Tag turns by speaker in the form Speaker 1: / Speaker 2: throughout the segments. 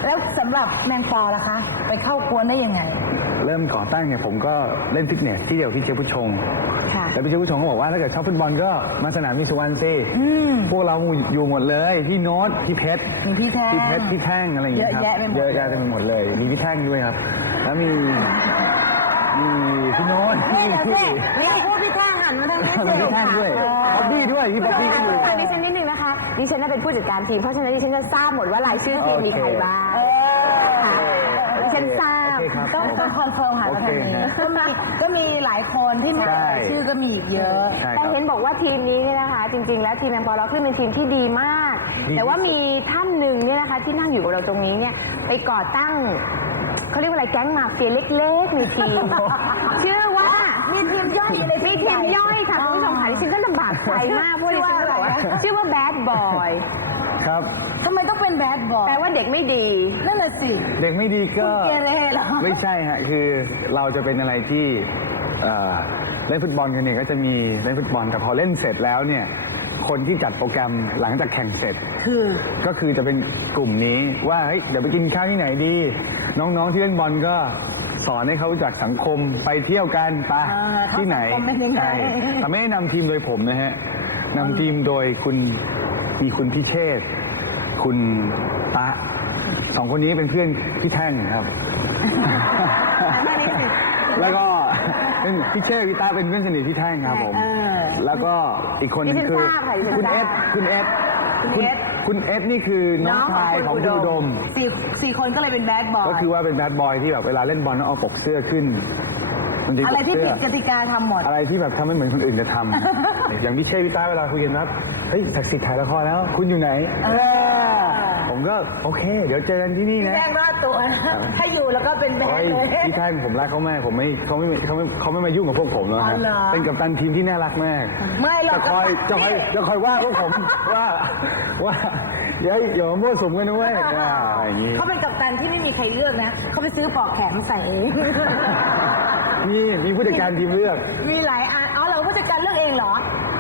Speaker 1: แล้วสำหรับแมงปอล่ะคะไปเข้ากวนได้ยังไง
Speaker 2: เริ่มก่อตั้งเนี่ยผมก็เล่นฟิตเนสที่เดียวพี่เจี๊ยบผู้ชงแล้วพี่เจี๊ยบผู้ชงก็บอกว่าถ้าเกิดชอบฟุตบอลก็มาสนามมิสุวรรณสิพวกเราอยู่หมดเลยพี่โน้ตพี่เพชร
Speaker 1: พี่แท่ง
Speaker 2: พี่แท่งอะไรอย่างเงี้ยครับเยอะแยะไปหมดเลยมีพี่แท่งด้วยครับแล้วมีพี่โน้ต
Speaker 1: นี่พูดพี่แท่งหันมาทางนี้
Speaker 2: พี่แท่งด้วยบ๊อบบี้ด้วยพี่บ๊อบบี้ด้วย
Speaker 3: ดิฉันนิดนึงนะคะดิฉันเป็นผู้จัดการทีมเพราะฉะนั้นดิฉันจะทราบหมดว่ารายชื่อทีมมีใครบ้างดิฉันทราบ
Speaker 1: ต้องคอนเฟิร์มหาทางนี้ก็มีหลายคนที่มีชื่อก็มีเยอะ
Speaker 3: แต่เห็นบอกว่าทีมนี้เนี่ยนะคะจริงๆแล้วทีมแมงปอเราขึ้นเป็นทีมที่ดีมากแต่ว่ามีท่านหนึ่งเนี่ยนะคะที่นั่งอยู่กับเราตรงนี้เนี่ยไปก่อตั้งเขาเรียกว่าอะไรแก๊งมาเฟียเล็กๆในทีมชื่อว่า
Speaker 1: มีทีมย่อย
Speaker 3: ในทีมย่อยค่ะคุณผู้ชมค่ะดิฉันก็ลำบากใจมากเพราะดิฉันก็บอกว่าชื่อว่า Bad Boy
Speaker 2: ครับ
Speaker 1: ทำไมต้องเป็น Bad Boy
Speaker 3: แปลว่าเด็กไม่ดี
Speaker 1: นั่นแหละสิ
Speaker 2: เด็กไม่ดีก็
Speaker 1: เกเรเหรอ
Speaker 2: ไม่ใช่ฮะคือเราจะเป็นอะไรที่เล่นฟุตบอลกันเนี่ยก็จะมีเล่นฟุตบอลแต่พอเล่นเสร็จแล้วเนี่ยคนที่จัดโปรแกรมหลังจากแข่งเสร็จก็คือจะเป็นกลุ่มนี้ว่าเฮ้ยเดี๋ยวไปกินข้าวที่ไหนดีน้องๆที่เล่นบอลก็สอนให้เขารู้จักสังคมไปเที่ยวกันไปที่ไหนใช่แต่ไม่ได้นำทีมโดยผมนะฮะนำทีมโดยคุณพิเชษฐ์คุณตะสองคนนี้เป็นเพื่อนพี่แท่งครับแล้วก็พี่เชษฐ์พี่ตาเป็นเพื่อนสนิทพี่แท่งครับผมแล้วก็อีกคนนึงคือคุณเอฟนี่คือน้องชายของคุณอุดม
Speaker 1: สี่คนก็เลยเป็นแบดบอย
Speaker 2: ก็คือว่าเป็นแบดบอยที่แบบเวลาเล่นบอลต้องเอาปกเสื้อขึ้น
Speaker 1: อะไรที่ผิดกติกาทำหมด
Speaker 2: อะไรที่แบบทำไม่เหมือนคนอื่นจะทำอย่างพี่เชษฐ์พี่ตาเวลาคุยกันนะเฮ้ยศักดิ์สิทธิ์ถ่ายละครแล้วคุณอยู่ไหนผมก็โอเคเดี๋ยวเจอกันที่นี่นะ
Speaker 1: แจ้งว่าตัวถ้าอยู่แล้วก็เป็นแบบ
Speaker 2: พี่แท่งผมรักเขามากเขาไม่มายุ่งกับพวกผมแล้วครับเป็นกัปตันทีมที่น่ารักมาก
Speaker 1: ไม่หรอก
Speaker 2: จะคอยว่าพวกผมว่าอย่ามั่วสุมกันด้วยอะไรอย่างนี้
Speaker 1: เขาเป็นกัปตันที่ไม่มีใครเลือกนะเขาไปซื้อปลอกแขนใส่เอง
Speaker 2: นี่มีผู้จัดการทีมเลือก
Speaker 1: มีหลายอันเราผู้จัดการเลือกเองเหรอ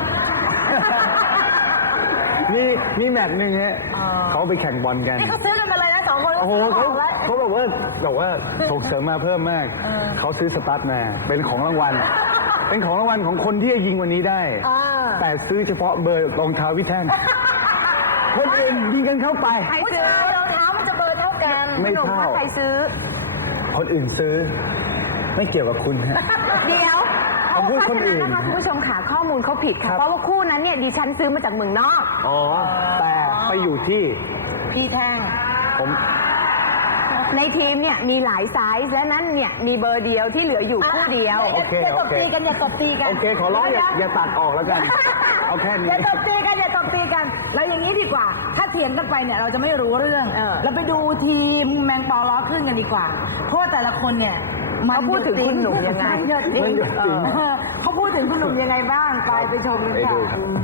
Speaker 2: นี่แมตช์นึงฮะเขาไปแข่งบอลกัน
Speaker 1: นี่เขาซื้อกันมาเลยนะ2 คน
Speaker 2: โอ้โหเขาบอกว่าส่งเสริมมาเพิ่มมากเขาซื้อสตาร์ทมาเป็นของรางวัลของคนที่จะยิงวันนี้ได้แต่ซื้อเฉพาะเบอร์รองเท้าพี่แท่งคนอื่นยิงกันเข้าไป
Speaker 1: ใครซื้อรองเท้ามันจะเบอร์เท่ากัน
Speaker 2: ไม่เท่า
Speaker 3: ใครซื้อ
Speaker 2: คนอื่นซื้อไม่เกี่ยวกับคุณฮะ
Speaker 3: เดี๋ยว
Speaker 2: ผมพูดคนอื่น
Speaker 3: นะคะคุณผู้ชมค่ะข้อมูลเขาผิดค่ะเพราะว่าคู่นั้นเนี่ยดิฉันซื้อมาจากเมืองนอก
Speaker 2: แต่ไปอยู่ที่
Speaker 1: พี่แท่ง
Speaker 2: ผม
Speaker 3: ในทีมเนี่ยมีหลายไซส์และนั้นเนี่ยมีเบอร์เดียวที่เหลืออยู่คู่เดียว
Speaker 1: อย่าตบตีกัน
Speaker 2: โอเคขอร้องอย่าตัดออกแล้วกันเอาแค่นี้
Speaker 1: อย่าตบตีกันแล้วอย่างนี้ดีกว่าถ้าเถียงกันไปเนี่ยเราจะไม่รู้เรื่องเราไปดูทีมแมงปอล้อขึ้นกันดีกว่าเพราะแต่ละคนเนี่ย
Speaker 3: เขาพูดถึงคุณหนุ่มยังไง
Speaker 1: เขาพูดถึงคุณหนุ่มยังไงบ้างไปชมกันค่ะ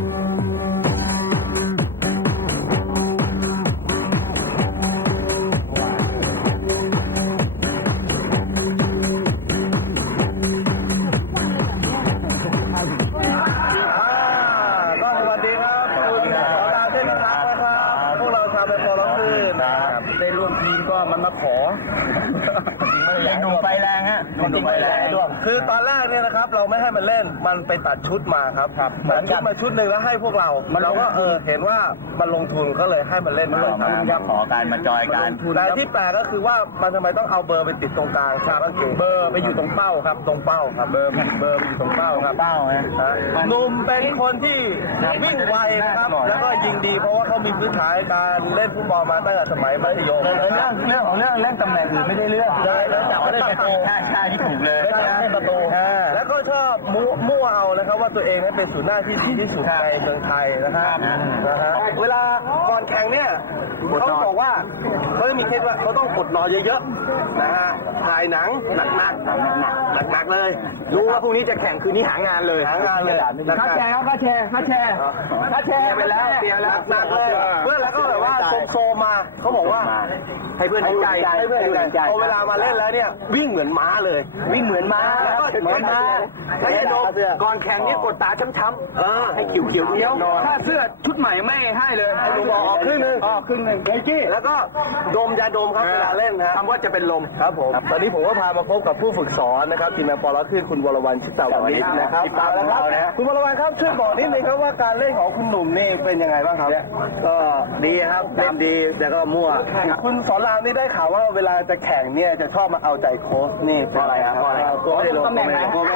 Speaker 4: มันมาขอหนุ่มไฟแรงฮะหนุ่มไฟแรงด้วยคือตอนแรกเนี่ยนะครับเราไม่ให้มันเล่นมันไปตัดชุดมาครับตัดชุดมาชุดหนึ่งแล้วให้พวกเราก็เห็นว่ามันลงทุนก็เลยให้มันเล่นมา
Speaker 5: ขอการมาจอยกัน
Speaker 4: แต่ที่แปลกก็คือว่ามันทำไมต้องเอาเบอร์ไปติดตรงกลางครับเบอร์ไปอยู่ตรงเป้าครับตรงเป้าครับเบอร์อยู่ตรงเป้าครับ
Speaker 5: เป้าฮะ
Speaker 4: หนุ่มเป็นคนที่วิ่งไวนะครับแล้วก็ยิงดีเพราะว่าเขามีพื้นฐานการเล่นฟุตบอลมาตั้งแต่สมัยมัธยม
Speaker 5: เรื่องของเรื่องเล่นตำแหน่งอื่นไม่ได้เรื่อง
Speaker 4: แล้วจับได้ประตู
Speaker 5: ใช่ที่ถูกเลย
Speaker 4: ได้ประตูแล้วก็ชอบมั่วเอานะครับว่าตัวเองนั้นเป็นศูนย์หน้าที่ดีที่สุดในเมืองไทยนะครับเวลาก่อนแข่งเนี่ยเขาบอกว่าเขาจะมีเคล็ดว่าเขาต้องกดนอนเยอะๆนะฮะถ่ายหนังหนักเลยรู้ว่าพรุ่งนี้จะแข่งคืนนี้หางานเลย
Speaker 5: ค่าแชร์ไปแล้ว
Speaker 4: เปลี่ยนแล้วเพื่อนแล้วก็แบบว่าโซมมาเขาบอกว่าให้เพื่อนใจให้เพื่อนใจพอเวลามาเล่นแล้วเนี่ยวิ่งเหมือนม้าเลยวิ่งเหมือนม้าแล้วก็เหมือนม้าไม่ให้โดนก่อนแข่งนี่กดตาช้ำๆให้เขียวถ้าเสื้อชุดใหม่ไม่ให้เลยลุงบอกออกครึ่งนึงไอ้จี้แล้วก็ดมยาดมครับเวลาเล่นนะคำว่าจะเป็นลมครับผมตอนนี้ผมก็พามาพบกับผู้ฝึกสอนนะครับทีมแมงปอลคือคุณวรวรรณชิตาวณิชนะครับตามแล้วครับคุณวรวรรณครับช่วยบอกนิดนึงครับว่าการเล่นของคุณหนุ่มนี่เป็นยังไงบ้างครับก็ดีครับเล่นดีแต่ก็มั่วคุณสอนรามนี่ได้ข่าวว่าเวลาจะแข่งเนี่ยจะชอบมาเอาใจโค้ชนี่เพราะอะไรครับตัวไม่ลงตัว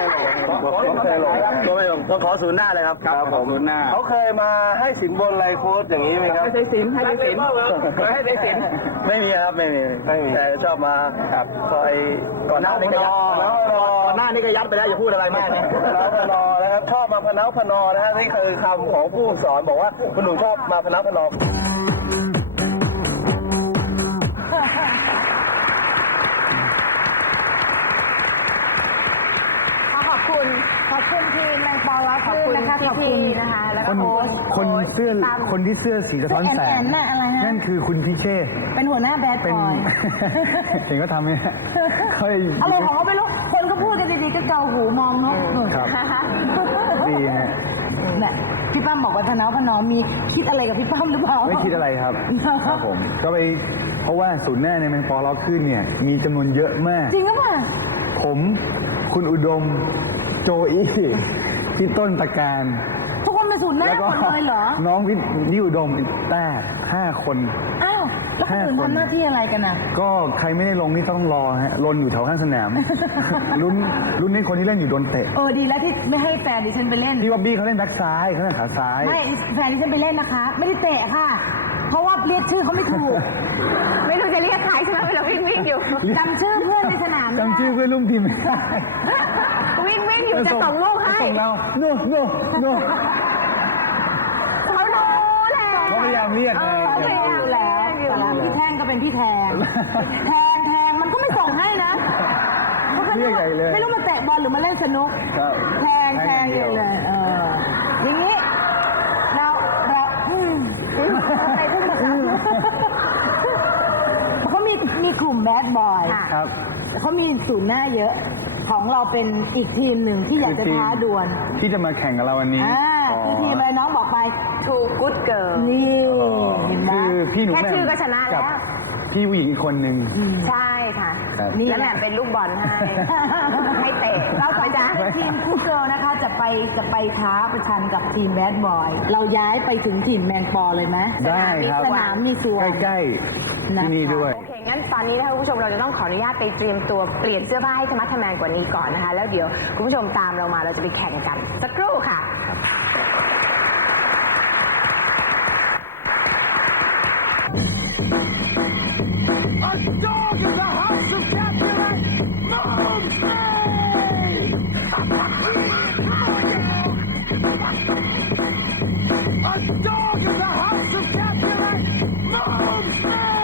Speaker 4: ไม่ลงต้องขอศูนย์หน้าเลยครับครับผมศูนย์หน้าเขาเคยมาให้สินบนอะไรโค้ชอย่างนี้ไหมครับให้สินไม่มีครับไม่มีแต่ชอบมาคอยก่อนหน้านี้ก็หน้านี่ก็ยัดไปแล้วอย่าพูดอะไรมากนะพนอนะครับชอบมาพนอนะฮะนี่คือคำของผู้สอนบอกว่าคุณหนุ่มชอบมาพนอ
Speaker 1: ขอบคุณทีมแมงปอขอบคุณนะคะขอบคุณนะคะแล้วก็
Speaker 2: คนที่เสื้อสีกระท้อนแสงนั่นคือคุณพิเชษ
Speaker 1: เป็นหัวหน้าแบดบอย
Speaker 2: เก่งก็ทำเนี่ย
Speaker 1: อะไรของเขาไม่รู้คนก็พูดกันดีๆจะเกาหูมองนก
Speaker 2: ครับดีฮะ
Speaker 1: เนี่ยพี่ปั้มบอกว่าพนอมีคิดอะไรกับพี่ปั้มหรือเปล่า
Speaker 2: ไม่คิดอะไรครับครับผมก็ไปเพราะว่าศูนย์หน้าในแมงปอขึ้นเนี่ยมีจำนวนเยอะมาก
Speaker 1: จริงหรือเปล่า
Speaker 2: ผมคุณอุดมโจอี้พี่ต้นตะการ
Speaker 1: ทุกคนเป็นศูนย์หน้าหมดเลยเหรอ
Speaker 2: น้องพี่อุดมแต่5 คน
Speaker 1: อ้าวแล้วคนอื่นทำหน้าที่อะไรกันน่ะ
Speaker 2: ก็ใครไม่ได้ลงนี่ต้องรอฮะลนอยู่แถวข้างสนามรุ่นนี้คนที่เล่นอยู่โดนเตะ
Speaker 1: ดีแล้วที่ไม่ให้แฟนดิฉันไปเล่น
Speaker 2: พี่บ๊อบบี้เขาเล่นแบ็คซ้ายเขาเล่นขาซ้าย
Speaker 1: ไม่แฟนดิฉันไปเล่นนะคะไม่ได้เตะค่ะเพราะว่าเรียกชื่อเขาไม่ถูก
Speaker 3: ไม่รู้จะเรียกใครใช่ไหมเวลาวิ่งอยู่
Speaker 1: จำชื่อเพื่อนในสนาม
Speaker 2: จำชื่อเพื่อนร่วมทีมไม่ได้
Speaker 3: วิ่งอยู่จะส่งลูกให้
Speaker 2: ส่งเราโน่
Speaker 3: เขารู้แหละ
Speaker 2: เขาพยายามเรียกไง
Speaker 1: เขาพยายามแล้วพี่แทงก็เป็นพี่แทงมันก็ไม่ส่งให้นะ
Speaker 2: เรียกใหญ่เลย
Speaker 1: ไม่รู้มาเตะบอลหรือมาเล่นสนุกแทงเลยอย่างนี้เราไปขึ้นมาเขามีกลุ่มแบดบอย
Speaker 2: ครับ
Speaker 1: เขามีศูนย์หน้าเยอะของเราเป็นอีกทีมหนึ่งที่อยากจะท้าดวล
Speaker 2: ที่จะมาแข่งกับเราวันนี้
Speaker 1: คือทีมอะไรน้องบอกไป
Speaker 3: Two Good Girl
Speaker 1: นี่
Speaker 2: คือพี่หนูแม่
Speaker 3: แค่ชื่อก็ชนะแล้ว
Speaker 2: พี่ผู้หญิงอีกคนหนึ่ง
Speaker 3: ใช่ค่ะแล้วแม่เป็นลูกบอลให้เตะ
Speaker 1: เราต่อจากทีมคู่เกิร์ลนะคะจะไปท้าประชันกับทีมแบดบอยเราย้ายไปถึงทีมแมงปอเลยไหม
Speaker 2: ได้ครับ
Speaker 1: สนามมีส่วน
Speaker 2: ใกล้ๆที่นี่ด้วย
Speaker 3: โอเคงั้นตอนนี้นะคะคุณผู้ชมเราจะต้องขออนุญาตไปเตรียมตัวเปลี่ยนเสื้อผ้าให้สมัครทำงานกว่านี้ก่อนนะคะแล้วเดี๋ยวคุณผู้ชมตามเรามาเราจะไปแข่งกันสักครู่ค่ะ
Speaker 6: A dog in the house of Captain Moves me! A dog in the house of Captain Moves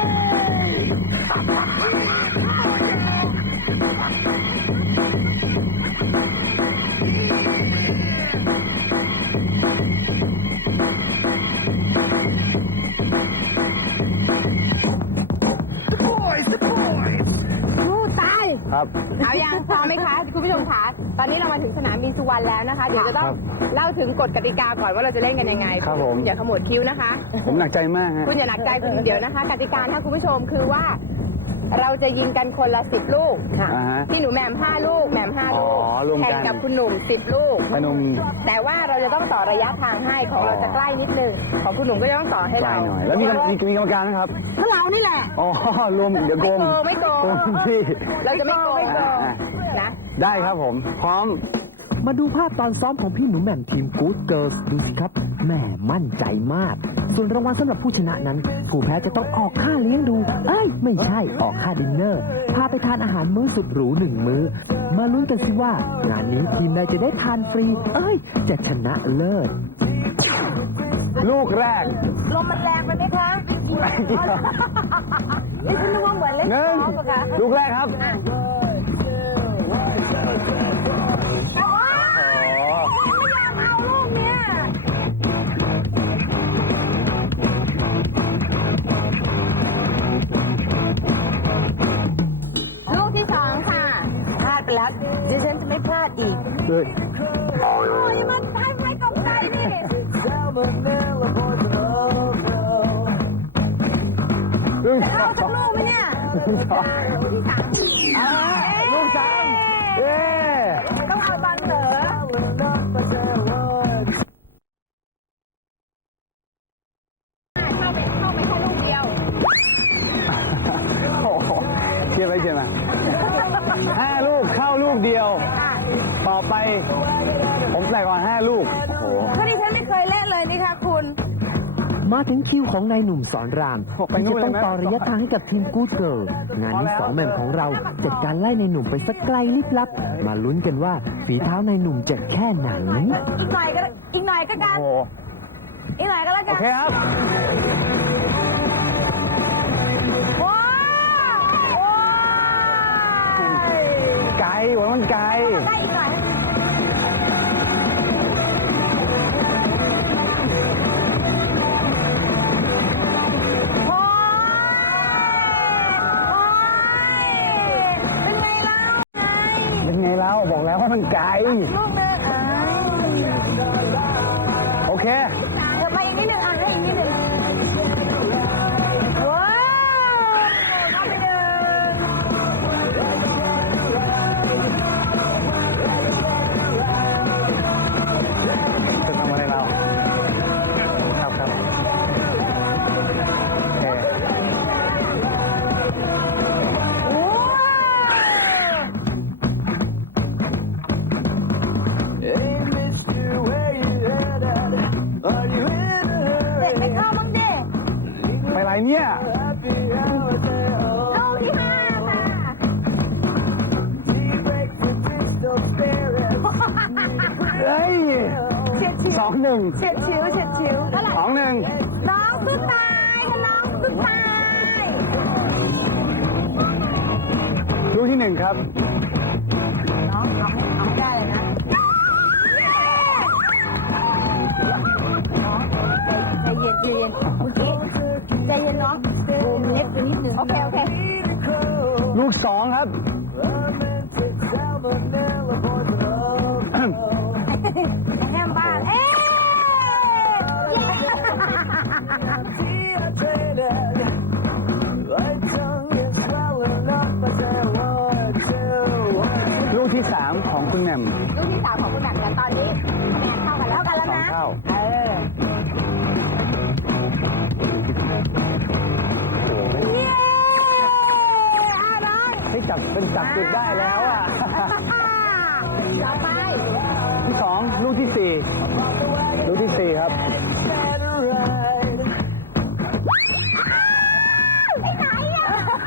Speaker 2: ครับ
Speaker 3: เอายังพร้อมไหมคะคุณผู้ชมคะตอนนี้เรามาถึงสนามบินสุวรรณแล้วนะคะเดี๋ยวจะต้องเล่าถึงกฎกติกาก่อนว่าเราจะเล่นกันยังไง
Speaker 2: ครับผม
Speaker 3: อย่าขมวดคิ้วนะคะ
Speaker 2: ผมหนักใจมาก
Speaker 3: คุณอย่าหนักใจคุณเดี๋ยวนะคะกติกาถ้าคุณผู้ชมคือว่าเราจะยิงกันคนละ10 ลูกพี่หนูแหม่ม5 ลูกแหม่ม5 ลูกแข่งกับคุณหนุ่ม10 ลูกแต่ว่าเราจะต้องต่อระยะทางให้ของเราจะใกล้นิดนึงของคุณหนุ่มก็จะต้องต่อให้เรา
Speaker 2: แล้วมีกรรมการนะครับ
Speaker 1: ก็เรานี่แหละ
Speaker 2: รวมเดี๋ยวโกง
Speaker 3: ไม่โกง
Speaker 2: พี่
Speaker 3: เราจะไม่โกงนะ
Speaker 2: ได้ครับผมพร้อม
Speaker 6: มาดูภาพตอนซ้อมของพี่หนูแหม่มทีม Good Girls ดูสิครับแหม่มั่นใจมากส่วนรางวัลสำหรับผู้ชนะนั้นผู้แพ้จะต้องออกค่าเลี้ยงดูไม่ใช่ออกค่าดินเนอร์พาไปทานอาหารมื้อสุดหรู1 มื้อมาลุ้นกันสิว่างานนี้ทีมใดจะได้ทานฟรีจะชนะเลิศ
Speaker 2: ลูกแรก
Speaker 1: ลมมันแรงไปไหมคะนี่คุณนึกว่าเหมือนเล่นน้องปะคะ
Speaker 2: ลูกแรกครับด้วย
Speaker 3: โอ้ยมันทำให้ตกใจนี่
Speaker 2: ลูก
Speaker 3: เข้าสักลูกไหมเนี่ย
Speaker 2: ลูกสอง
Speaker 3: ลูกสาม
Speaker 2: เย้
Speaker 3: ต้องเอาบังเหรอเข้าไปแค่ลูกเดียว
Speaker 2: โอ้โหเชียร์ไปเชียร์มา5 ลูกเข้าลูกเดียว ต่อไป ผมใส่ก่อน5 ลูก โอ้โห
Speaker 3: เพราะดิฉันไม่เคยเล่นเลยนี่ค่ะคุณ
Speaker 6: มาถึงคิวของนายหนุ่มสอนราม
Speaker 2: ไปนู่
Speaker 6: ที่
Speaker 2: น
Speaker 6: จะ
Speaker 2: เลยนะ
Speaker 6: ต้องต่อระยะทางให้กับทีมกู๊ดเกิร์ลงานนี้สองแหม่มของเราจัดการไล่นายหนุ่มไปสักไกลลิบลับ มาลุ้นกันว่าฝีเท้านายหนุ่มจะแค่ไหน
Speaker 3: อีกหน่อยก็กัน
Speaker 2: โอ้โห
Speaker 3: อีกหน่อยก็แล้ว
Speaker 2: โอ
Speaker 3: กัน
Speaker 2: เคครับ
Speaker 3: ว้าวว้าว
Speaker 2: ไกลหัวมันไกล
Speaker 3: ได้อีกหน่อยโอ้ยเป็นไงเล่าไง
Speaker 2: เป็นไงแล้วบอกแล้วว่ามันไกล
Speaker 3: ลูกเดิน
Speaker 2: โอเค
Speaker 3: เธอไปอีกนิดหนึ่งให้อีกนิดหนึ่งว้าวเข้าไปเดิน
Speaker 2: จะทำอะไรเรา ครับครับโอเค
Speaker 3: เด็กไม่เข้าบ้างเด็ก
Speaker 2: ไปไรเนี่ย
Speaker 3: ลูกที่ห้าค่ะ
Speaker 2: เฮ้ย
Speaker 3: เฉียดฉิว
Speaker 2: 2-1
Speaker 3: เฉียดฉิวเฉียดฉิวเท่าไหร่
Speaker 2: 2-1
Speaker 3: น้องสุดตายค่ะน้องสุดตาย
Speaker 2: ลูกที่ 1 ครับ
Speaker 3: น้องเอาให้ได้เลยนะใจเย็นใจเย็นเมื่อกี้ใจเย็นน้องโอ้เล็บไปนิดนึงโอเคโอเค
Speaker 2: ลูก 2 ครับ
Speaker 3: แง่มบ้านเอ๊ะ
Speaker 2: ลูกที่ 3 ของคุณแหม่ม
Speaker 3: ลูกที่สามของคุณหนักกันตอนนี้คะแนนเท่ากันแล้วนะ
Speaker 2: เท่า
Speaker 3: เออเย้น้อง
Speaker 2: ให้จับเป็นจับจุดได้แล้วอ่ะ
Speaker 3: ต่อไป
Speaker 2: ที่ 2 ลูกที่ 4 ลูกที่ 4 ครับ
Speaker 3: ไอ้ไหนอ่ะ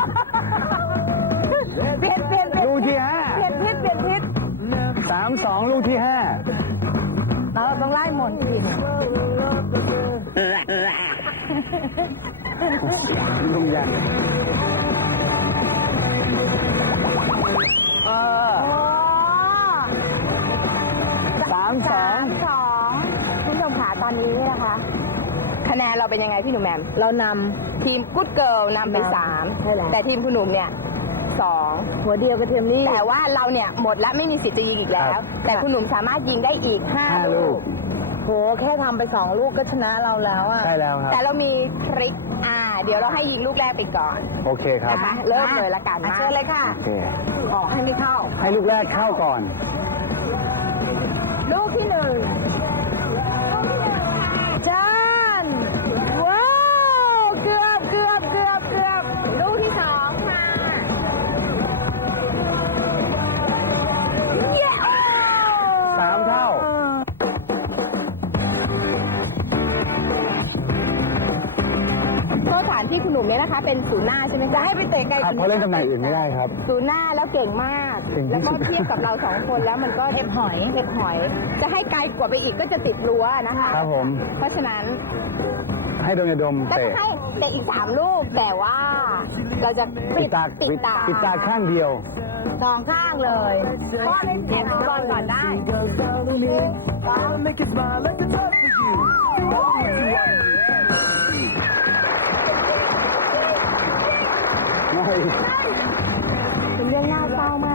Speaker 3: เปลี่ยน
Speaker 2: ลูกที่
Speaker 3: เปลี่ยนพิษเปลี่ยนพิษ
Speaker 2: 5 3-2 ลูกที่
Speaker 3: เราต้องไล่หมอนกิน
Speaker 2: 5 ลุงยัน
Speaker 3: โอ้
Speaker 2: 3-2
Speaker 3: คุณผู้ชมขาตอนนี้นะคะ คะแนนเราเป็นยังไงพี่หนุ่มแหม่มเรานำทีมกุ๊ดเกิร์ลนำไป3แต่ทีมคุณหนุ่มเนี่ย2หัวเดียวกระเทียมนี่แต่ว่าเราเนี่ยหมดแล้วไม่มีสิทธิ์จะยิงอีกแล้ว แต่คุณหนุ่มสามารถยิงได้อีก
Speaker 2: 5
Speaker 3: 5
Speaker 2: ลู
Speaker 3: ลู
Speaker 2: ก
Speaker 3: กโหแค่ทำไป2ลูกก็ชนะเราแล้วอ่ะ
Speaker 2: ใช่แล้วครับ
Speaker 3: แต่เรามีทริคเดี๋ยวเราให้ยิงลูกแรกไปก่อน
Speaker 2: โอเคครับ
Speaker 3: นะคะเริ่มเลยละกันเชิญเลยค่ะ
Speaker 2: โอเค
Speaker 3: ออกให้ไม่เข้า
Speaker 2: ให้ลูกแรกเข้าก่อน
Speaker 3: ลูกที่1จานว้าวเกือบลูกที่2ค่ะเย้
Speaker 2: 3 เท่า
Speaker 3: สถานที่คุณหนุ่มเนี่ยนะคะ เป็นศูนย์หน้าใช่ไหมจะให้ไปเตะไกล
Speaker 2: ครับเพราะเล่นตำแหน่งอื่นไม่ได้ครับ
Speaker 3: ศูนย์หน้าแล้วเก่งมาก
Speaker 2: เก่งที่
Speaker 3: แล้วก็
Speaker 2: สุด
Speaker 3: เทียบกับเรา2 คนแล้วมันก็เห็บหอย จะให้ไกลกว่าไปอีกก็จะติดรั้วนะคะ
Speaker 2: ครับผม
Speaker 3: เพราะฉะนั้น
Speaker 2: ให้โดนยาดม
Speaker 3: ก็
Speaker 2: เตะ
Speaker 3: จะให้เตะอีก3 ลูก แต่ว่าเราจะ
Speaker 2: ปิดตา
Speaker 3: ปิดตา
Speaker 2: ปิดตาข้างเดียว
Speaker 3: 2 ข้างเลยเพราะเล่นแอบดูบอลก่อนได้
Speaker 2: ไม่
Speaker 3: เป็นเรื่องน่าเศร้ามากนะคะที่เรา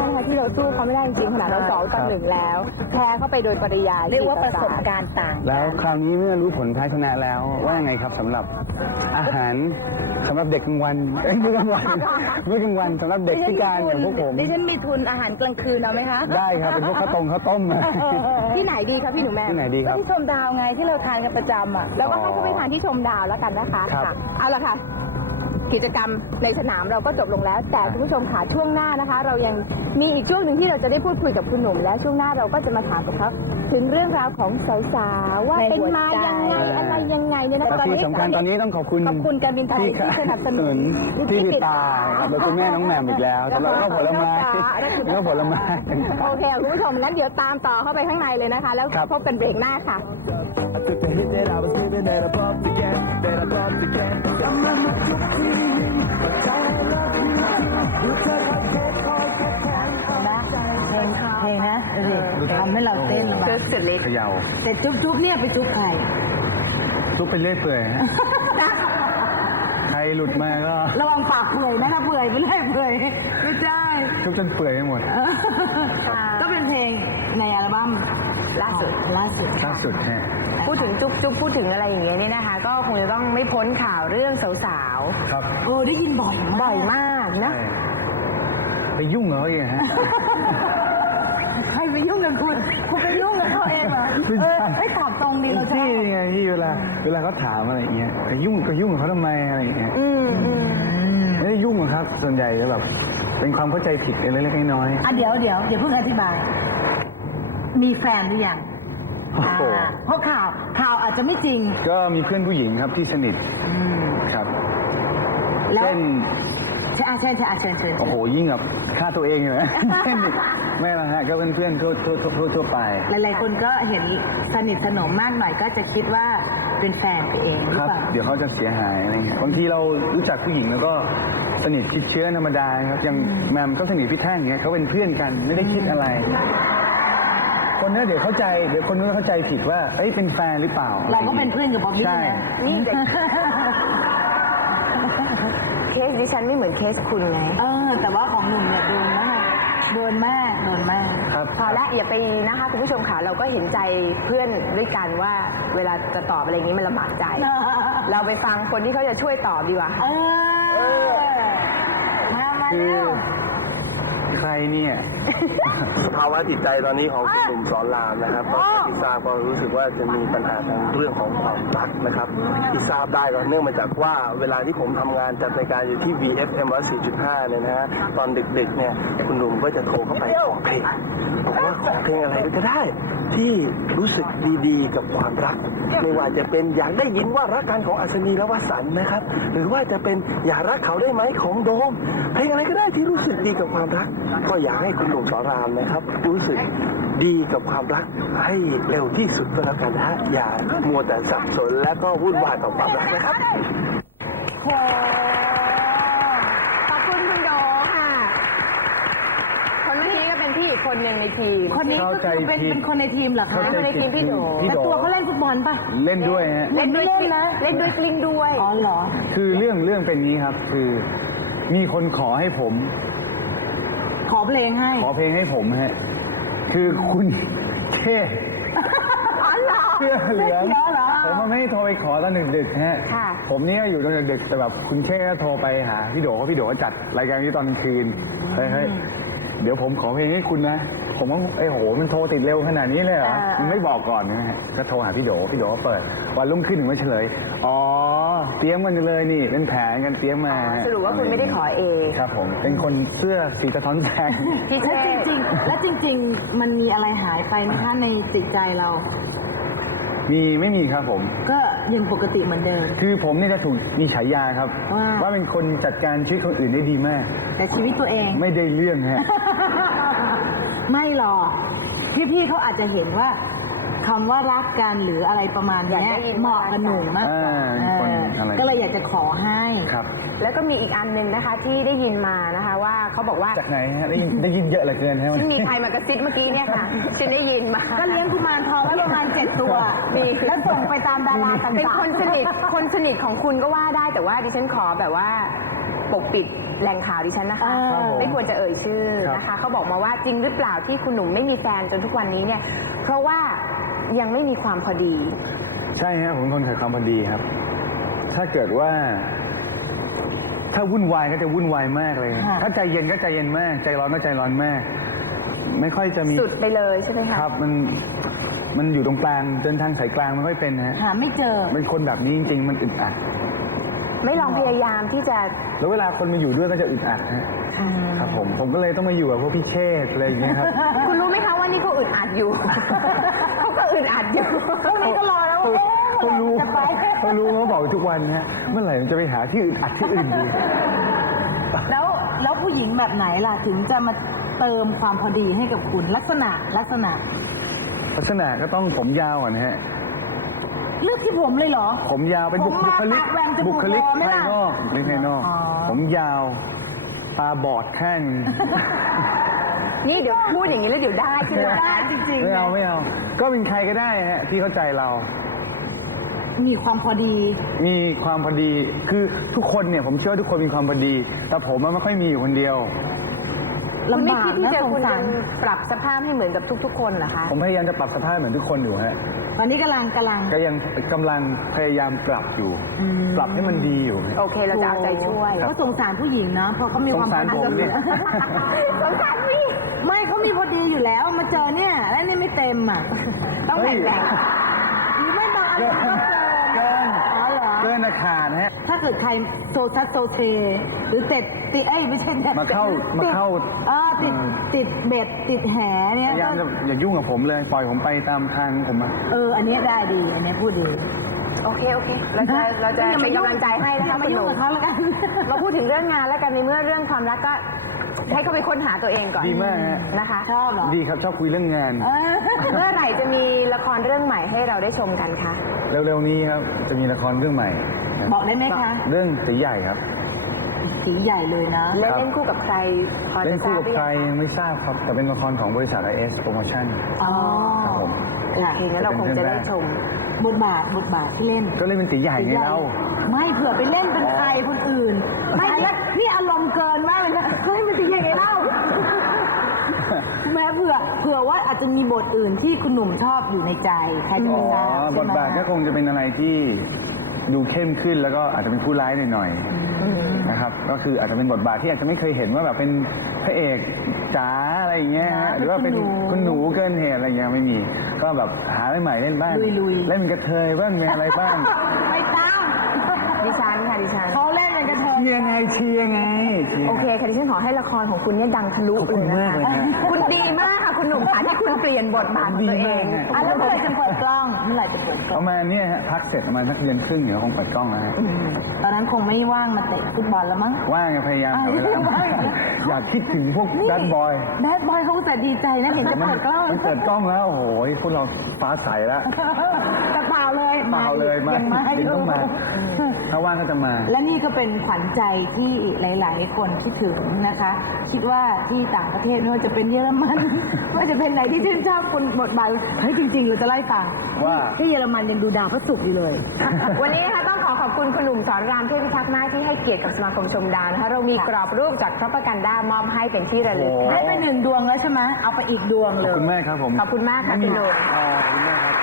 Speaker 3: สู้เขาไม่ได้จริงๆขนาดเรา2-1แล้วแพ้เข้าไปโดยปริยาย
Speaker 1: เรียกว่าประสบการณ์ต่าง
Speaker 2: แล้วคราวนี้เมื่อรู้ผลแพ้ชนะแล้วว่ายังไงครับสำหรับอาหารสำหรับเด็กกลางวันมื้อกลางวันสำหรับเด็กพิการอย่างพวกผม
Speaker 3: ดิฉันมีทุนอาหารกลางคืนเอาไหมคะ
Speaker 2: ได้ครับเป็นพวกข้าวต้ม
Speaker 3: ที่ไหนดีคะพี่หนูแม่
Speaker 2: ที่ไหนดีครับ
Speaker 3: ก็ที่ชมดาวไงที่เราทานกันประจำอ่ะแล้วก็ให้เขาไปทานที่ชมดาวแล้วกันนะคะ
Speaker 2: ครับ
Speaker 3: ค่ะเอาละค่ะ กิจกรรมในสนามเราก็จบลงแล้ว แต่คุณผู้ชมค่ะช่วงหน้านะคะ เรายังมีอีกช่วงหนึ่งที่เราจะได้พูดคุยกับคุณหนุ่มและช่วงหน้าเราก็จะมาถามกับเขาถึงเรื่องราวของสาวๆว่าเป็นมายังไงอะไรยังไงเนี่ยนะ
Speaker 2: และที่สำคัญตอนนี้ต้องขอบคุณ
Speaker 3: ขอบคุณการบินไทยที่สนับสนุน
Speaker 2: ที่ติดตามครับแล้วคุณแม่น้องแหม่มอีกแล้วสำหรับข้าวผลไม้ข้าวผลไม้
Speaker 3: โอเคคุณผู้ชมงั้นเดี๋ยวตามต่อเข้าไปข้างในเลยนะคะ แล้ว
Speaker 2: ครับ
Speaker 3: พบกันเบรกหน้าค่ะ
Speaker 7: I took the hit that I was living that I bumped again, that I bumped again. I'm on the good feeling, but I love you too. You took my head, call, get down.
Speaker 1: นะเพลงนะดูดิทำให้เราเต้นแบบ
Speaker 3: สุดเล็ก
Speaker 2: เขย่า
Speaker 1: แต่จุ๊บเนี่ยไปจุ๊บใคร
Speaker 2: ทุกเป็นเรื่อยเปื่อยฮะใครหลุดมาก็
Speaker 1: ระวังปากเปื่อยนะถ้าเปื่อยไม่ได้เปื่อยไม่ใช่
Speaker 2: ทุกจนเปื่อยไปหมด
Speaker 1: ก็เป็นเพลงในอัลบั้มล่าสุด
Speaker 2: ล่าสุดฮะ
Speaker 3: พูดถึงจุ๊บจุ๊บพูดถึงอะไรอย่างเงี้ยเนี่ยนะคะ ก็คงจะต้องไม่พ้นข่าวเรื่องสาว
Speaker 2: ครับ
Speaker 1: โอ้ได้ยินบ่อย
Speaker 3: ๆ บ่อยมากนะ
Speaker 2: ไปยุ่งเหรออย่างฮะ
Speaker 1: ใครไปยุ่งกับคุณไปยุ่งกับเขาเองเหรอไม่ตอบตรงดีเราชอ
Speaker 2: พี่
Speaker 1: บ
Speaker 2: ไงพี่เวลาเขาถามอะไรอย่างเงี้ยไปยุ่งกับเขาทำไมอะไรอย่างเงี้ยไม่ได้ยุ่งหรอกครับ ส่วนใหญ่จะแบบเป็นความเข้าใจผิดเล็กๆน้อย
Speaker 1: เดี๋ยวเพิ่งอธิบาย มีแฟนหรือยัง
Speaker 2: ๆโอ้โห
Speaker 1: เพราะข่าวอาจจะไม่จริง
Speaker 2: ก็มีเพื่อนผู้หญิงครับที่สนิทครับ
Speaker 1: แล้ว
Speaker 2: เช่น
Speaker 1: เชิญ
Speaker 2: โอ้โหยิ่งกับฆ่าตัวเองเลย เช่นไม่ละฮะก็เป็นเพื่อนทั่วไป
Speaker 1: หลายๆคนก็เห็นสนิทสนมมากหน่อยก็จะคิดว่าเป็นแฟนไปเองหรือ
Speaker 2: ครับ
Speaker 1: เปล่า
Speaker 2: เดี๋ยวเขาจะเสียหายอะไรเงี้ยบางทีเรารู้จักผู้หญิงแล้วก็สนิทชิดเชื้อธรรมดาครับอย่างแมมก็สนิทพี่แท่งอย่างเงี้ยเขาเป็นเพื่อนกันไม่ได้คิดอะไร คนนั้นเดี๋ยวคนนู้นเข้าใจผิดว่าเอ้ยเป็นแฟนหรือเปล่า
Speaker 1: เราก็เป็นเพื่อนกับบ๊อบบี้
Speaker 2: ใช่
Speaker 1: นะ
Speaker 3: นี่เด็ก เคสดิฉันไม่เหมือนเคสคุณไง
Speaker 1: แต่ว่าของหนุ่มเนี่ยโดนมาก
Speaker 2: ครับ
Speaker 3: พอละอย่าไปนะคะคุณผู้ชมค่ะเราก็เห็นใจเพื่อนด้วยกันว่าเวลาจะตอบอะไรอย่างนี้มันลำบากใจ เราไปฟังคนที่เขาจะช่วยตอบดีกว่าค่ะ
Speaker 1: มา
Speaker 2: คือ
Speaker 1: แล้ว
Speaker 2: ใครเนี่ย
Speaker 4: สภาวะจิตใจตอนนี้ของคุณหนุ่มสอนรามนะครับก็ที่ทราบก็รู้สึกว่าจะมีปัญหาทางเรื่องของความรักนะครับที่ทราบได้ก็เนื่องมาจากว่าเวลาที่ผมทำงานจัดรายการอยู่ที่ VFM 104.5เนี่ยนะฮะตอนดึกๆเนี่ยคุณหนุ่มก็จะโทรเข้าไปขอเพลงบอกว่าขอเพลงอะไรก็ได้ ที่รู้สึกดีๆกับความรัก ไม่ว่าจะเป็นอยากได้ยินว่ารักกันของอัศนีและวสันต์นะครับหรือว่าจะเป็นอยากรักเขาได้ไหมของโดมเพลงอะไรก็ได้ที่รู้สึกดีกับความรัก ก็อยากให้คุณหนุ่มสอนรามนะครับรู้สึกดีกับความรักให้เร็วที่สุดก็แล้วกันนะฮะอย่ามัวแต่สับสนและก็วุ่นวายกับความรักนะครับ
Speaker 3: โหขอบคุณคุณโดค่ะ คนเมื่อกี้ก็เป็นพี่อีกคนหนึ่งในทีม
Speaker 1: คนนี้ก็คือเป็นคนในทีมเหรอคะ
Speaker 3: คนในทีมพี่โด
Speaker 1: แต่ตัวเขาเล่นฟุตบอลป่ะ
Speaker 2: เล่นด้วยฮะ
Speaker 3: เล่นด้วยเล่นด้วยกลิ้งด้วย
Speaker 1: อ๋อเหรอ
Speaker 2: คือเรื่องเป็นนี้ครับ คือมีคนขอให้ผม
Speaker 1: ขอเพลงให้
Speaker 2: ขอเพลงให้ผมฮะ คือคุณเท่เสื้อเหลืองผมมันไม่ได้โทรไปขอตอนดึกๆฮะ
Speaker 3: ค่ะ
Speaker 2: ผมนี่ก็อยู่ตอนดึกแต่แบบคุณเท่ก็โทรไปหาพี่โดเพราะพี่โดก็จัดรายการนี้ตอนกลางคืน เฮ้ยเดี๋ยวผมขอเพลงให้คุณนะ ผมว่าไอ้โหมันโทรติดเร็วขนาดนี้เลยเหรอมันไม่บอกก่อนนะฮะ ก็โทรหาพี่โดก็เปิด วันรุ่งขึ้นถึงมาเฉลย อ๋อ เตรียมกันเลยนี่ เป็นแผนกันเตรียมมา
Speaker 3: สรุปว่าคุณไม่ได้ขอเอง
Speaker 2: ครับผม เป็นคนเสื้อสีสะท้อนแสง
Speaker 3: พี่
Speaker 1: และ
Speaker 3: เท่
Speaker 1: จริงๆ มันมีอะไรหายไปไหมคะในจิตใจเรา
Speaker 2: ไม่มีครับผม
Speaker 1: ก็ยังปกติเหมือนเดิม
Speaker 2: คือผมเนี่ยจะถูกมีฉายาครับ
Speaker 1: ว่า
Speaker 2: เป็นคนจัดการชีวิตคนอื่นได้ดีมาก
Speaker 1: แต่ชีวิตตัวเอง
Speaker 2: ไม่ได้เรื่องฮะ
Speaker 1: ไม่หรอกพี่ๆเขาอาจจะเห็นว่าคำว่ารักกันหรืออะไรประมาณเนี้ยเหมาะกับหนุ่มมากกว่า
Speaker 2: คนอะไร
Speaker 1: ก็เลยอยากจะขอให้
Speaker 2: ครับ
Speaker 3: แล้วก็มีอีกอันหนึ่งนะคะที่ได้ยินมานะคะว่าเขาบอกว่า
Speaker 2: จากไหนฮะได้ยินเยอะเหลือเกินฮะ
Speaker 3: ที่มีใครมากระซิบเมื่อกี้เนี่ยค่ะฉันได้ยินมา
Speaker 1: ก็เลี้ยงกุมารทองไว้ประมาณ7 ตัวดีแล้วส่งไปตามดาราต่างๆ
Speaker 3: เป็นคนสนิทของคุณก็ว่าได้แต่ว่าดิฉันขอแบบว่าปกปิดแหล่งข่าวดิฉันนะคะ
Speaker 2: ครับผม
Speaker 3: ไม่ควรจะเอ่ยชื่อนะคะเขาบอกมาว่าจริงหรือเปล่าที่คุณหนุ่มไม่มีแฟนจนทุกวันนี้เนี่ยเพราะว่ายังไม่มีความพอดี
Speaker 2: ใช่ฮะผมเป็นคนขายความพอดีครับ ถ้าเกิดว่า ถ้าวุ่นวายก็จะวุ่นวายมากเลย
Speaker 1: ค่ะ
Speaker 2: ถ้าใจเย็นก็ใจเย็นมาก ใจร้อนก็ใจร้อนมาก ไม่ค่อยจะมี
Speaker 3: สุดไปเลยใช่ไหมคะ
Speaker 2: ครับมันอยู่ตรงกลางเดินทางสายกลางไม่ค่อยเป็นฮะ
Speaker 1: หาไม่เจอ
Speaker 2: เป็นคนแบบนี้จริงๆมันอึดอัด
Speaker 3: ไม่ลองพยายามที่จะ
Speaker 2: แล้วเวลาคนมาอยู่ด้วยก็จะอึดอัดฮะครับผมก็เลยต้องมาอยู่กับพวกพี่เชษอะไรอย่างเงี้ยครับ
Speaker 3: คุณรู้ไหมคะว่านี่เขาอึดอัดอยู่ เขาก็อึดอัดอยู่พวกนี้ก็รอแล้ว
Speaker 2: เขารู้เขาบอกทุกวันฮะเมื่อไหร่มันจะไปหาที่อึดอัดที่อื่นดี
Speaker 1: แล้วผู้หญิงแบบไหนล่ะถึงจะมาเติมความพอดีให้กับคุณลักษณะ
Speaker 2: ลักษณะก็ต้องผมยาวก่อนนะฮะ
Speaker 1: เลือกที่ผมเลยเหรอ
Speaker 2: ผมยาวเป็นบุ
Speaker 1: ผมมา
Speaker 2: คลิก
Speaker 1: ปากแหว่งจมูก
Speaker 2: บุคลิก
Speaker 1: โตไหม
Speaker 2: ภาย
Speaker 1: ล่ะ
Speaker 2: นอกไม่ภายนอก
Speaker 1: อ๋อ
Speaker 2: ผมยาว ตาบอดข้างหนึ่ง
Speaker 3: นี่เดี๋ยวพูดอย่างนี้แล้วเดี๋ยวได้ขึ้นมา
Speaker 1: ได้จริงๆ
Speaker 2: ไม่เอา
Speaker 1: นะ
Speaker 2: ไม่เอา ก็เป็นใครก็ได้ฮะที่เข้าใจเรา
Speaker 1: มีความพอดี
Speaker 2: มีความพอดี คือทุกคนเนี่ยผมเชื่อว่าทุกคนมีความพอดี แต่ผมมันไม่ค่อยมีอยู่คนเดียว
Speaker 3: คุณไม่
Speaker 1: ลำบาก
Speaker 3: คิดที่
Speaker 1: นะ
Speaker 3: จะ
Speaker 1: สง
Speaker 3: คุณ
Speaker 1: สา
Speaker 3: จะ
Speaker 1: ร
Speaker 3: ปรับสภาพให้เหมือนกับทุกๆ คนเหรอคะ
Speaker 2: ผมพยายามจะปรับสภาพเหมือนทุกคนอยู่ฮะ
Speaker 1: ตอนนี้กำลัง
Speaker 2: ก็ยังกำลังพยายามปรับอยู่ ปรับให้มันดีอยู่ฮะ
Speaker 3: โอเคเราจะเอาใจช่วย
Speaker 1: ก็สงสารผู้หญิงเนาะเพราะเขามีความ
Speaker 2: สงสารผมเนี่ย
Speaker 3: สงสารพี่
Speaker 1: ไม่เขามีพอดีอยู่แล้วมาเจอเนี่ยแล้วนี่ไม่เต็มอ่ะ
Speaker 3: ต้องแบ่ง
Speaker 1: หรือไม่บางอันก็เกินอ๋อเหรอ
Speaker 2: เกินอาคารฮะ
Speaker 1: ถ้าเกิดใครโซซัสโซเซหรือติดไม่ใช่เด็ด
Speaker 2: มาเข้า
Speaker 1: ติดเบ็ดติดแหเนี่
Speaker 2: พ
Speaker 1: ย
Speaker 2: ยายามจะอย่ายุ่งกับผมเลย ปล่อยผมไปตามทางผมอะ
Speaker 1: อันนี้ได้ดี อันนี้พูดดี
Speaker 3: โอเคเราจะเป็นกำลังใจให้นะคะ
Speaker 1: มา
Speaker 3: คุณห
Speaker 1: ยุ่ง
Speaker 3: นุ่ม
Speaker 1: กับเขาแล้วกัน
Speaker 3: เราพูดถึงเรื่องงานแล้วกันในเมื่อเรื่องความรักก็ให้เขาไปค้นหาตัวเองก่อน
Speaker 2: ดีมากฮะ
Speaker 3: นะคะ
Speaker 1: ชอบเหรอ
Speaker 2: ดีครับชอบคุยเรื่องงาน
Speaker 3: เมื่อไหร่จะมีละครเรื่องใหม่ให้เราได้ชมกันคะ
Speaker 2: เร็วๆนี้ครับ จะมีละครเรื่องใหม่
Speaker 1: บอกได้ไหมคะ
Speaker 2: เรื่องสีใหญ่ครับ
Speaker 1: สีใหญ่เลยนะ
Speaker 3: เล่นคู่กับใครพอ
Speaker 2: เล่
Speaker 3: จะ
Speaker 2: น
Speaker 3: ทรา
Speaker 2: คู่
Speaker 3: บ
Speaker 2: กับ
Speaker 3: หรือ
Speaker 2: ใคร
Speaker 3: ยังคะ
Speaker 2: ไม่ทราบครับ แต่เป็นละครของบริษัท IS Promotion
Speaker 1: อ๋อ
Speaker 2: ครับผม
Speaker 3: โอเคงั้นเราคงจะได้ชม
Speaker 1: บทบาทที่เล่น
Speaker 2: ก็เล่นเป็นสีใหญ่ไงเรา
Speaker 1: ไม่เผื่อไปเล่นเป็นใครคนอื่น ไม่แล้วนี่อารมณ์เกินมากเลยนะเฮ้ยมันจะยังไงเล่าแม้เผื่อว่าอาจจะมีบทอื่นที่คุณหนุ่มชอบอยู่ในใจใครจะ
Speaker 2: อ๋
Speaker 1: ไปทราบ
Speaker 2: อ
Speaker 1: ใช่ไหม
Speaker 2: บทบาทก็คงจะเป็นอะไรที่ดูเข้มขึ้นแล้วก็อาจจะเป็นผู้ร้ายหน่อยๆนะครับ ก็คืออาจจะเป็นบทบาทที่อาจจะไม่เคยเห็นว่าแบบเป็นพระเอกจ๋าอะไรอย่างเงี้ยฮะหรือว่าเป็นคุณหนูเกินเหตุอะไรเงี้ยไม่มี ก็แบบหาอะไรใหม่เล่นบ้าง
Speaker 1: ลุยๆ
Speaker 2: เล่นเป็นกระเทยบ้างมีอะไรบ้าง
Speaker 1: ไม่ตาม
Speaker 3: ดิฉันค่ะดิฉัน
Speaker 1: เขาเล่นเป็นกระเทย
Speaker 2: เชียร์ไงเชียร์ไงเชียร์
Speaker 3: โอเคค่ะดิฉันขอให้ละครของคุณเนี่ยดังทะลุ
Speaker 2: ขอบคุณ
Speaker 3: เลยนะ
Speaker 2: มากเลย
Speaker 3: คะ
Speaker 2: นะ
Speaker 3: คุณดีมากค่ะคุณหนุ่มค่ะที่คุณเปลี่ยนบทบาทของตัวเอง
Speaker 2: ดีมากฮะ
Speaker 1: แล้วเมื่อไหร่จะเปิดกล้องเมื่อไหร่จะเปิดก
Speaker 2: ป
Speaker 1: ล้อง
Speaker 2: ระมาณเนี้ยฮะพักเสร็จประมาณสักเดือนครึ่งเดี๋ยวคงเปิดกล้องแล้วฮะ
Speaker 1: ตอนนั้นคงไม่ว่างมาเตะฟุตบอลแล้วมั้ง
Speaker 2: ว่างไงพยายามหาเวลา
Speaker 1: ว่าง
Speaker 2: อยากคิดถึงพวกแบดบอย
Speaker 1: แบดบอยเขาแต่ดีใจนะเห็นจะเปิดกล้อง
Speaker 2: มันเปิดกล้องแล้วโอ้โหพวกเราฟ้าใสแล้ว
Speaker 1: แต่เปล่าเลย
Speaker 2: เปล่าเลยมา
Speaker 1: ยังมา
Speaker 2: ถึงต้องมา
Speaker 1: อยู่
Speaker 2: ถ้าว่างก็จะมา
Speaker 1: และนี่ก็เป็นขวัญใจที่หลาย ๆ คนคิดถึงนะคะ คิดว่าที่ต่างประเทศไม่ว่าจะเป็นเยอรมัน ไม่ว่าจะเป็นไหนที่ชื่นชอบคนบทบาทเฮ้ยจริง ๆ เราจะไล่ฟัง
Speaker 2: ว่า
Speaker 1: ที่เยอรมันยังดูดาวพระศุกร์อยู่เลย
Speaker 3: วันนี้นะคะต้องขอบคุณคุณหนุ่มสอนรามเทพิทักษ์มากที่ให้เกียรติกับสมาคมชมดาวนะคะเรามีกรอบรูปจากพระประกันด้ามอบให้เป็นที่ระลึก
Speaker 2: โอ้
Speaker 3: ค่ะ
Speaker 1: ได้ไป1 ดวงแล้วใช่ไหมเอาไปอีกดวง
Speaker 2: ข
Speaker 1: เล
Speaker 2: อบ
Speaker 1: ย
Speaker 2: คุณมากครับผม
Speaker 3: ขอบคุณมากค่ะคุณหนุ่ม
Speaker 2: อ๋อขอบคุณมากครับ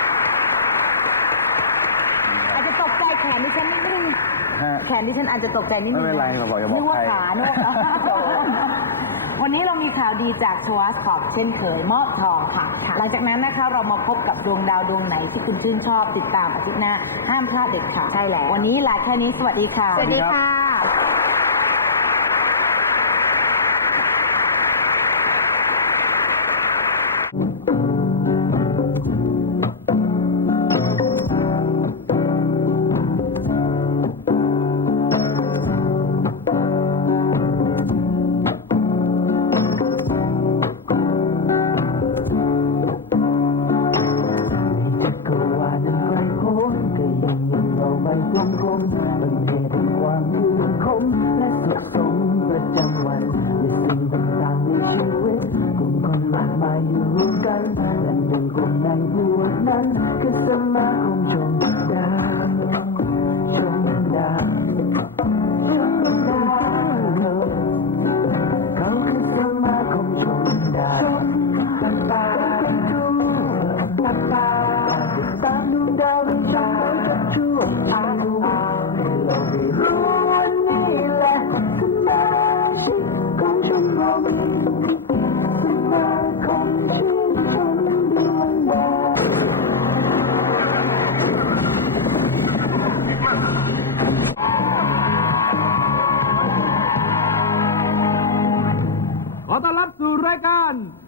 Speaker 1: อาจจะตกใจแขนดิฉันนิดนึง
Speaker 2: ฮะ
Speaker 1: แขนดิฉันอาจจะตกใจนิดนึง
Speaker 2: ไม่เป็นไรบอกอย่าบอก
Speaker 1: นึกว่า
Speaker 2: ใคร
Speaker 1: ขาโน้ต วันนี้เรามีข่าวดีจากสวาสคอปเช่นเคยมอบทองค่ะ หลังจากนั้นนะคะเรามาพบกับดวงดาวดวงไหนที่คุณชื่นชอบติดตามอาทิตย์หน้าห้ามพลาดเด็ดขาด
Speaker 3: ใช่แล้ว
Speaker 1: วันนี้ลาแค่นี้สวัสดีค่ะ
Speaker 3: สวัสดีค่ะ
Speaker 7: จักรวาลนั้นไกลโพ้นก็ยังเราไม่กลมกลมเป็นเหตุแห่งความลื่นคมและสุขสมประจำวันในสิ่งต่างๆในชีวิตกลุ่มคนมากมายอยู่รวมกันและหนึ่งคนในพวกนั้นคือสมาคมชมดาวชมดาวชมดาว
Speaker 2: รายการ